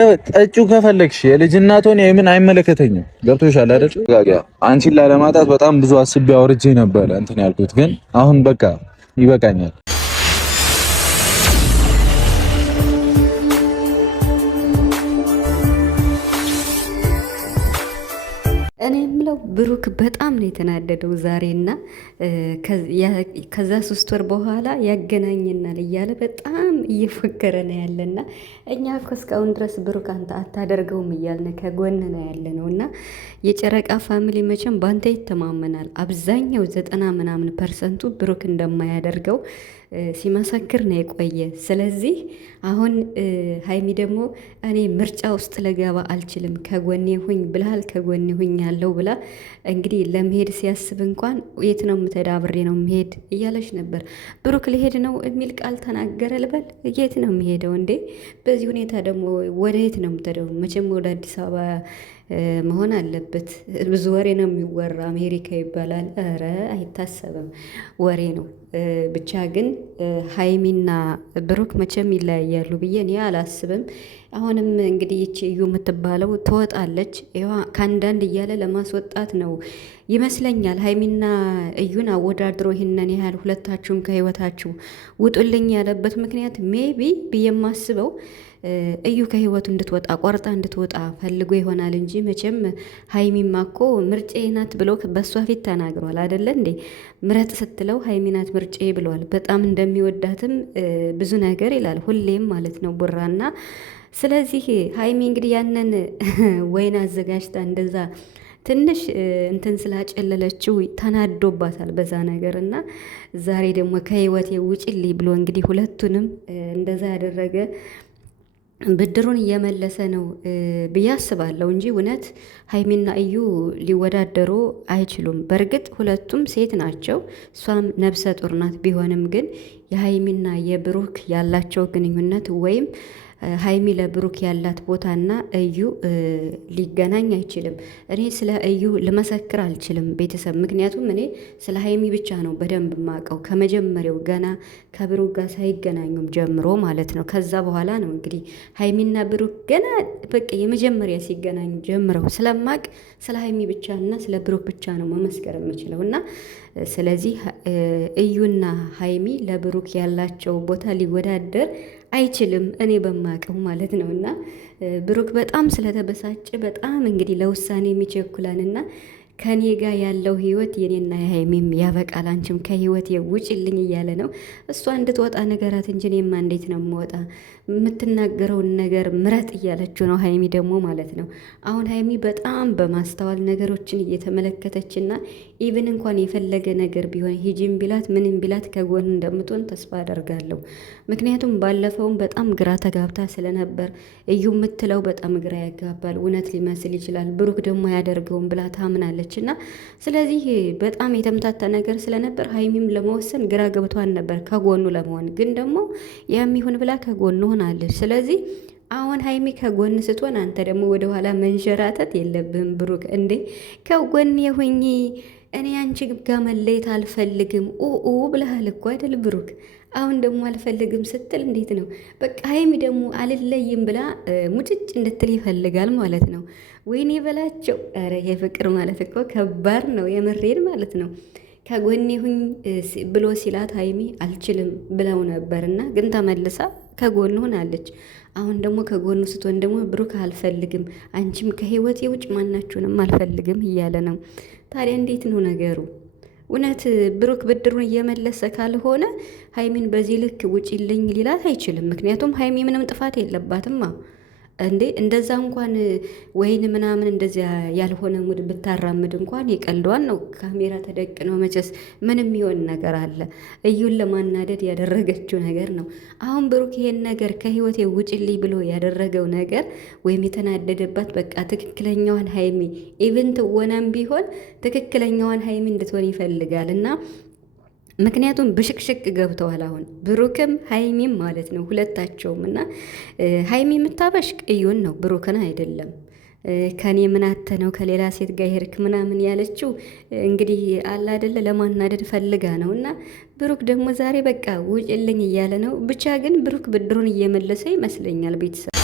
ጠጩ ከፈለግሽ የልጅናት ሆነ የምን አይመለከተኝም። ገብቶሻል አይደል? አንቺን ላለማጣት በጣም ብዙ አስቤ አውርጄ ነበር እንትን ያልኩት፣ ግን አሁን በቃ ይበቃኛል። እኔ የምለው ብሩክ በጣም ነው የተናደደው ዛሬና ከዛ 3 ወር በኋላ ያገናኘናል እያለ በጣም እየፎከረ ነው ያለና እኛ እኮ እስካሁን ድረስ ብሩክ አንተ አታደርገውም እያልን ከጎን ነው ያለ ነው። እና የጨረቃ ፋሚሊ መቼም ባንተ ይተማመናል። አብዛኛው 90% ብሩክ እንደማያደርገው ሲመሰክር ነው የቆየ። ስለዚህ አሁን ሀይሚ ደግሞ እኔ ምርጫ ውስጥ ልገባ አልችልም ከጎኔ ሁኝ ብላል፣ ከጎኔ ሁኝ ያለው ብላ እንግዲህ ለመሄድ ሲያስብ እንኳን የት ነው የምትሄድ አብሬ ነው የምሄድ እያለች ነበር። ብሩክ ሊሄድ ነው የሚል ቃል ተናገረ ልበል። የት ነው የሚሄደው እንዴ? በዚህ ሁኔታ ደግሞ ወደ የት ነው የምትሄደው? መቼም ወደ አዲስ አበባ መሆን አለበት። ብዙ ወሬ ነው የሚወራ። አሜሪካ ይባላል። ኧረ አይታሰብም፣ ወሬ ነው ብቻ። ግን ሀይሚና ብሩክ መቼም ይለያያሉ ብዬ እኔ አላስብም። አሁንም እንግዲህ ይቺ እዩ የምትባለው ትወጣለች። ከአንዳንድ እያለ ለማስወጣት ነው ይመስለኛል። ሀይሚና እዩን አወዳድሮ ይህንን ያህል ሁለታችሁም ከህይወታችሁ ውጡልኝ ያለበት ምክንያት ሜቢ ብዬ የማስበው እዩ ከህይወቱ እንድትወጣ ቆርጣ እንድትወጣ ፈልጎ ይሆናል እንጂ መቼም ሀይሚማ እኮ ምርጬ ናት ብሎ በእሷ ፊት ተናግሯል አይደለ እንዴ? ምረጥ ስትለው ሀይሚ ናት ምርጬ ብለዋል። በጣም እንደሚወዳትም ብዙ ነገር ይላል ሁሌም ማለት ነው ቡራና። ስለዚህ ሀይሚ እንግዲህ ያንን ወይን አዘጋጅታ እንደዛ ትንሽ እንትን ስላጨለለችው ተናዶባታል በዛ ነገር እና ዛሬ ደግሞ ከህይወቴ ውጭልኝ ብሎ እንግዲህ ሁለቱንም እንደዛ ያደረገ ብድሩን እየመለሰ ነው ብዬ አስባለሁ እንጂ እውነት ሀይሚና እዩ ሊወዳደሩ አይችሉም። በእርግጥ ሁለቱም ሴት ናቸው፣ እሷም ነብሰ ጡር ናት። ቢሆንም ግን የሀይሚና የብሩክ ያላቸው ግንኙነት ወይም ሀይሚ ለብሩክ ያላት ቦታና እዩ ሊገናኝ አይችልም። እኔ ስለ እዩ ልመሰክር አልችልም ቤተሰብ፣ ምክንያቱም እኔ ስለ ሀይሚ ብቻ ነው በደንብ ማቀው ከመጀመሪያው ገና ከብሩክ ጋር ሳይገናኙም ጀምሮ ማለት ነው። ከዛ በኋላ ነው እንግዲህ ሀይሚና ብሩክ ገና በቃ የመጀመሪያ ሲገናኙ ጀምረው ስለማቅ ስለ ሀይሚ ብቻ እና ስለ ብሩክ ብቻ ነው መመስከር የምችለው እና ስለዚህ እዩና ሀይሚ ለብሩክ ያላቸው ቦታ ሊወዳደር አይችልም እኔ በማቀው ማለት ነው። እና ብሩክ በጣም ስለተበሳጨ በጣም እንግዲህ ለውሳኔ የሚቸኩላንና ከኔ ጋር ያለው ህይወት የኔና የሀይሚም ያበቃል፣ አንቺም ከህይወት የውጭልኝ እያለ ነው። እሷ እንድትወጣ ነገራት እንጂ እኔማ እንዴት ነው የምወጣ? የምትናገረውን ነገር ምረጥ እያለችው ነው ሀይሚ ደግሞ ማለት ነው። አሁን ሀይሚ በጣም በማስተዋል ነገሮችን እየተመለከተችና ኢቭን እንኳን የፈለገ ነገር ቢሆን ሂጂም ቢላት ምንም ቢላት ከጎን እንደምትሆን ተስፋ አደርጋለሁ። ምክንያቱም ባለፈውም በጣም ግራ ተጋብታ ስለነበር እዩ የምትለው በጣም ግራ ያጋባል፣ እውነት ሊመስል ይችላል፣ ብሩክ ደግሞ ያደርገውን ብላ ታምናለች እና ስለዚህ በጣም የተምታታ ነገር ስለነበር ሀይሚም ለመወሰን ግራ ገብቷን ነበር ከጎኑ ለመሆን፣ ግን ደግሞ የሚሆን ብላ ከጎኑ ሆናለች። ስለዚህ አሁን ሀይሚ ከጎን ስትሆን አንተ ደግሞ ወደኋላ መንሸራተት የለብህም ብሩክ። እንዴ ከጎን የሁኝ እኔ አንቺ ጋር መለየት አልፈልግም ኡ ብለሃል እኮ አይደል ብሩክ? አሁን ደግሞ አልፈልግም ስትል እንዴት ነው? በቃ ሀይሚ ደግሞ አልለይም ብላ ሙጭጭ እንድትል ይፈልጋል ማለት ነው። ወይኔ በላቸው። ኧረ ይሄ ፍቅር ማለት እኮ ከባድ ነው፣ የምሬን ማለት ነው። ከጎኔ ሁኝ ብሎ ሲላት ሀይሚ አልችልም ብለው ነበርና ግን ተመልሳ ከጎን ሆናለች። አሁን ደግሞ ከጎኑ ስትሆን ደግሞ ብሩክ አልፈልግም፣ አንቺም ከህይወት የውጭ ማናችሁንም አልፈልግም እያለ ነው። ታዲያ እንዴት ነው ነገሩ? እውነት ብሩክ ብድሩን እየመለሰ ካልሆነ ሀይሚን በዚህ ልክ ውጪልኝ ሊላት አይችልም። ምክንያቱም ሀይሚ ምንም ጥፋት የለባትማ እንዴ። እንደዛ እንኳን ወይን ምናምን እንደዚያ ያልሆነ ሙድ ብታራምድ እንኳን የቀልዷን ነው። ካሜራ ተደቅነው መቼስ ምንም ይሆን ነገር አለ። እዩን ለማናደድ ያደረገችው ነገር ነው። አሁን ብሩክ ይሄን ነገር ከህይወቴ ውጭልኝ ብሎ ያደረገው ነገር ወይም የተናደደባት በቃ ትክክለኛዋን ሀይሚ ኢቭን ትወናም ቢሆን ትክክለኛዋን ሀይሚ እንድትሆን ይፈልጋል እና ምክንያቱም ብሽቅሽቅ ገብተዋል። አሁን ብሩክም ሀይሚም ማለት ነው ሁለታቸውም እና ሀይሚ የምታበሽቅ እዩን ነው ብሩክን አይደለም። ከኔ ምናተ ነው ከሌላ ሴት ጋር ሄድክ ምናምን ያለችው እንግዲህ አላ አይደለ ለማናደድ ፈልጋ ነው። እና ብሩክ ደግሞ ዛሬ በቃ ውጭልኝ እያለ ነው። ብቻ ግን ብሩክ ብድሩን እየመለሰ ይመስለኛል ቤተሰብ